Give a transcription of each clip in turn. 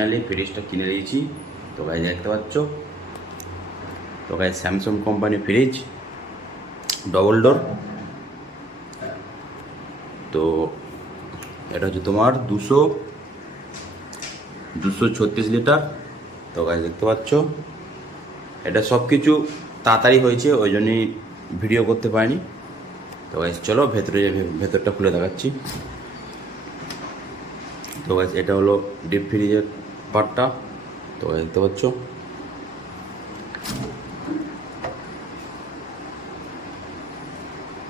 Finally ফ্রিজটা কিনে নিয়েছি। তো গাইজ দেখতে পাচ্ছ? তো guys Samsung company fridge double door তো এটা হচ্ছে তোমার দুশো দুশো ছত্রিশ লিটার। তো গাইজ দেখতে পাচ্ছ? এটা সব কিছু তাড়াতাড়ি হয়েছে, ওই জন্যই ভিডিও করতে পারিনি। তো গাইজ চলো ভেতরে ভেতরটা খুলে দেখাচ্ছি। তো গাইজ এটা হলো ডিপ ফ্রিজের পার্টটা তো দেখতে পাচ্ছ।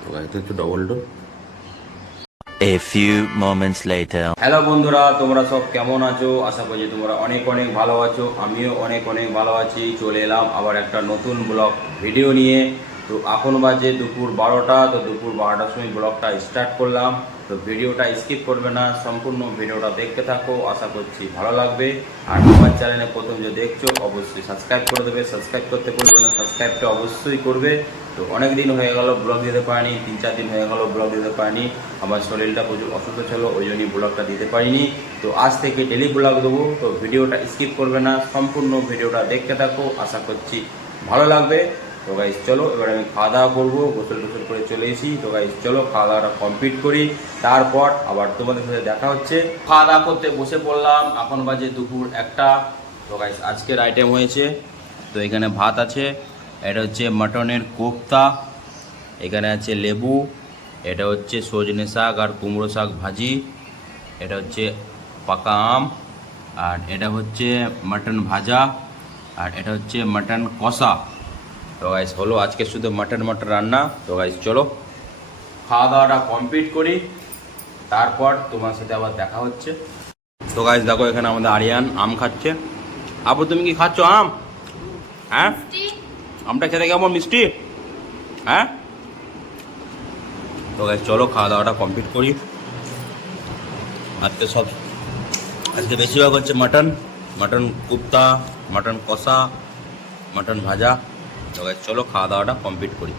তো হচ্ছে double door A few moments later. Hello বন্ধুরা তোমরা সব কেমন আছো? আশা করছি তোমরা অনেক অনেক ভালো আছো। আমিও অনেক অনেক ভালো আছি। চলে এলাম আবার একটা নতুন ব্লগ ভিডিও নিয়ে। তো এখন বাজে দুপুর বারোটা। তো দুপুর বারোটার সময় ব্লগটা স্টার্ট করলাম। তো ভিডিওটা স্কিপ করবে না, সম্পূর্ণ ভিডিওটা দেখতে থাকো, আশা করছি ভালো লাগবে। আর আমার চ্যানেলে প্রথম যে দেখছ, অবশ্যই সাবস্ক্রাইব করে দেবে। সাবস্ক্রাইব করতে বলবে না সাবস্ক্রাইবটা অবশ্যই করবে। তো অনেক দিন হয়ে গেল, ব্লগ দিতে পারিনি, তিন চার দিন হয়ে গেল, ব্লগ দিতে পারিনি। আমার শরীরটা প্রচুর অসুস্থ ছিল, ওই জন্যই ব্লগটা দিতে পারিনি। তো আজ থেকে ডেলি ব্লগ দেবো, তো ভিডিওটা স্কিপ করবে না, সম্পূর্ণ ভিডিওটা দেখতে থাকো, আশা করছি ভালো লাগবে। তো গাইজ চলো, এবার আমি খাওয়া দাওয়া করব গোসল টোসল করে চলে এসি তো গাইজ চলো খাওয়া দাওয়াটা কমপ্লিট করি। তারপর আবার তোমাদের সাথে দেখা হচ্ছে। খাওয়া দাওয়া করতে বসে পড়লাম, এখন বাজে দুপুর একটা। তো গাইজ আজকের আইটেম হয়েছে। তো এখানে ভাত আছে, এটা হচ্ছে মাটনের কোফতা, এখানে আছে লেবু, এটা হচ্ছে সজনে শাক আর কুমড়ো শাক ভাজি, এটা হচ্ছে পাকা আম, আর এটা হচ্ছে মাটন ভাজা, আর এটা হচ্ছে মাটন কষা। তো গাইস হলো আজকে শুধু মাটন মাটন রান্না। তো গাইস চলো। খাওয়া দাওয়াটা কমপ্লিট করি। তারপর তোমার সাথে আবার দেখা হচ্ছে। তো গাইস দেখো এখানে আমাদের আরিয়ান আম খাচ্ছে। আপু তুমি কি খাচ্ছ আম? হ্যাঁ? আমটা খেতে কেমন মিষ্টি? হ্যাঁ? তো গাইস চলো খাওয়া দাওয়াটা কমপ্লিট করি। আজকে সব আজকে বেশিরভাগ হচ্ছে মাটন মাটন কুপ্তা মাটন কষা মাটন ভাজা। তো গাইস চলো খাওয়া দাওয়াটা কমপ্লিট করি।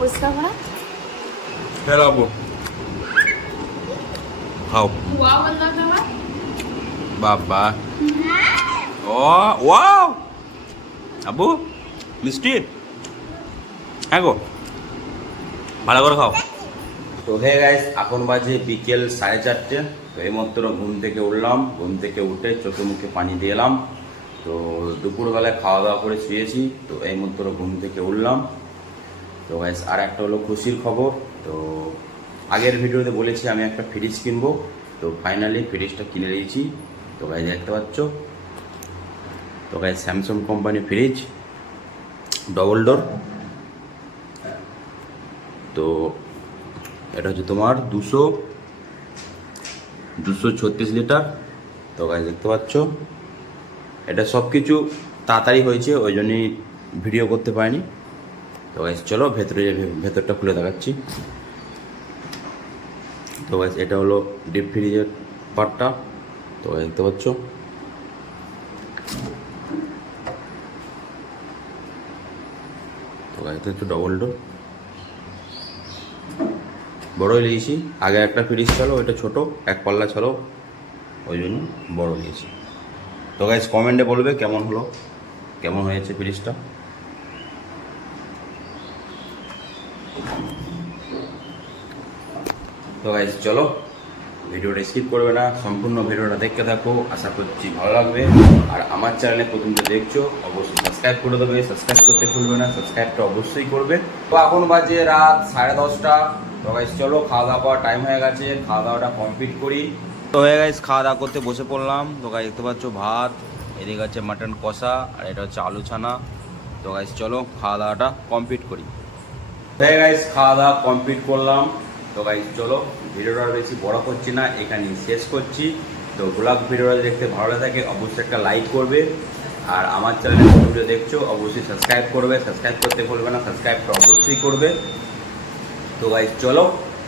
পরিষ্কার খাও। বাবা। ও ওয়াও। আবু মিষ্টি। হ্যাঁ গো। ভালো করে খাও। তো হে গাইস, এখন বাজে বিকেল সাড়ে চারটে। তো এই এইমাত্র ঘুম থেকে উঠলাম, ঘুম থেকে উঠে চোখে মুখে পানি দিয়ে এলাম। তো দুপুরবেলায় খাওয়া দাওয়া করে শুয়েছি, তো এইমাত্র ঘুম থেকে উঠলাম। তো গাইস, আর একটা হলো খুশির খবর। তো আগের ভিডিওতে বলেছি আমি একটা ফ্রিজ কিনবো। তো ফাইনালি ফ্রিজটা কিনে নিয়েছি। তো গাইজ দেখতে পাচ্ছ? তো guys Samsung company fridge double door তো এটা হচ্ছে তোমার দুশো দুশো ছত্রিশ লিটার। তো গাইজ দেখতে পাচ্ছ? এটা সব কিছু তাড়াতাড়ি হয়েছে, ওই জন্যই ভিডিও করতে পারিনি। তো গাইজ চলো ভেতরে ভেতরটা খুলে দেখাচ্ছি। তো গাইজ এটা হলো ডিপ ফ্রিজের পার্টটা তো দেখতে পাচ্ছ? তো গাইজ হচ্ছে ডবল ডোর বড়ই নিয়েছি আগে একটা ফ্রিজ ছিল ওইটা ছোট, এক পাল্লা ছিল ওই জন্য বড় নিয়েছি তো গাইজ কমেন্টে বলবে কেমন হলো, কেমন হয়েছে ফ্রিজটা? তো গাইজ চলো, ভিডিওটা স্কিপ করবে না, সম্পূর্ণ ভিডিওটা দেখতে থাকো, আশা করছি ভালো লাগবে। আর আমার চ্যানেলে প্রথম যে দেখছ, অবশ্যই সাবস্ক্রাইব করে দেবে সাবস্ক্রাইব করতে ভুলবে না সাবস্ক্রাইবটা অবশ্যই করবে। তো এখন বাজে রাত সাড়ে দশটা। তো গাইজ চলো খাওয়া দাওয়া করার টাইম হয়ে গেছে খাওয়া দাওয়াটা কমপ্লিট করি। তো হয়ে গাইজ খাওয়া দাওয়া করতে বসে পড়লাম। তো গাইজ দেখতে পাচ্ছ ভাত, এদিকে হচ্ছে মাটন কষা, আর এটা হচ্ছে আলু ছানা। তো গাইজ চলো খাওয়া দাওয়াটা কমপ্লিট করি হয়ে গাইজ খাওয়া দাওয়া কমপ্লিট করলাম। তো গাইজ চলো ভিডিওটা আর বেশি বড় করছি না এখানেই শেষ করছি। তো ব্লগ ভিডিওটা দেখতে ভালো লাগে অবশ্যই একটা লাইক করবে। আর আমার চ্যানেলে ভিডিও দেখছ, অবশ্যই সাবস্ক্রাইব করবে। সাবস্ক্রাইব করতে ভুলবে না সাবস্ক্রাইবটা অবশ্যই করবে। তো গাইজ চলো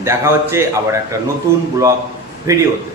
দেখা হচ্ছে আবার একটা নতুন ব্লগ ভিডিওতে।